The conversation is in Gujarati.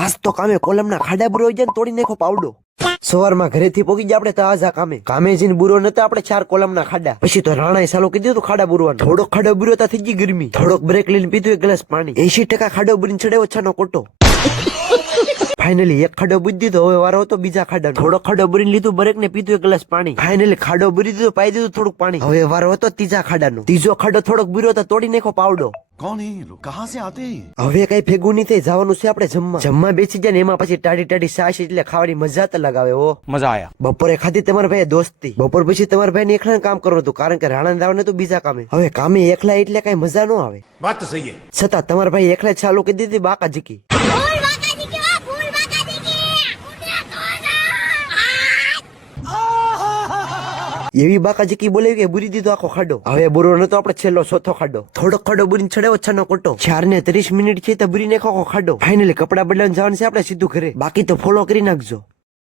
આજ તો કામે કોલમના ખાડા બુરો જાય તોડી નાખો પાવડો. સવારમાં ઘરેથી પોગી ગયા આપણે તાજા કામે જઈને બુરો નતા આપણે 4 કોલમના ખાડા. પછી તો રાણાએ સાલો કીધું તું ખાડા બુરવાનું. થોડોક ખાડો બુરોતા થઈ ગઈ ગરમી. થોડોક બ્રેક લઈને પીધું 1 ગ્લાસ પાણી. 80% ખાડો બુરીને ચડ્યો છાનો કોટો. ફાઇનલી એક ખાડો બુરી દીધો. હવે વારો હતો બીજા ખાડાનો. થોડો ખાડો બુરીને લીધું બ્રેક ને પીધું 1 ગ્લાસ પાણી. ફાઇનલી ખાડો બુરી દીધો, પાઈ દીધું થોડુંક પાણી. હવે વારો હતો ત્રીજા ખાડાનો. ત્રીજો ખાડો થોડોક બુર્યો તો તોડી નાખો પાવડો. कौन है ये लोग कहाँ से आते हैं? હવે કઈ ભેગું નહીં થઈ જવાનું છે આપણે જમવા બેસી જાય ને એમાં પછી ટાઢી છાશ એટલે ખાવાની મજા તો લગાવે. ઓ मजा आया. બપોરે ખાધી તમારા ભાઈ દોસ્તી. બપોર પછી તમારા ભાઈ ને એકલા કામ કરવું હતું કારણ કે રાણા દાવને તો બીજા કામે. હવે કામે એકલા એટલે કઈ મજા ન આવે. बात तो सही है. છતાં તમારા ભાઈ એકલા જ ચાલુ કરી દીધી બાકા જીકી. એવી બાકાજીકી બોલાવી કે બુરી દીધો આખો ખાડો. હવે બુરો નતો આપણે છેલ્લો ચોથો ખાડો. થોડો ખાડો બુરીને ચડ્યો છાનો કોટો. 4:30 મિનિટ છે તો બુરી નાખો આખો ખાડો. ફાઇનલી કપડા બદલાઈને જવાનું છે આપણે સીધું ઘરે. બાકી તો ફોલો કરી નાખજો.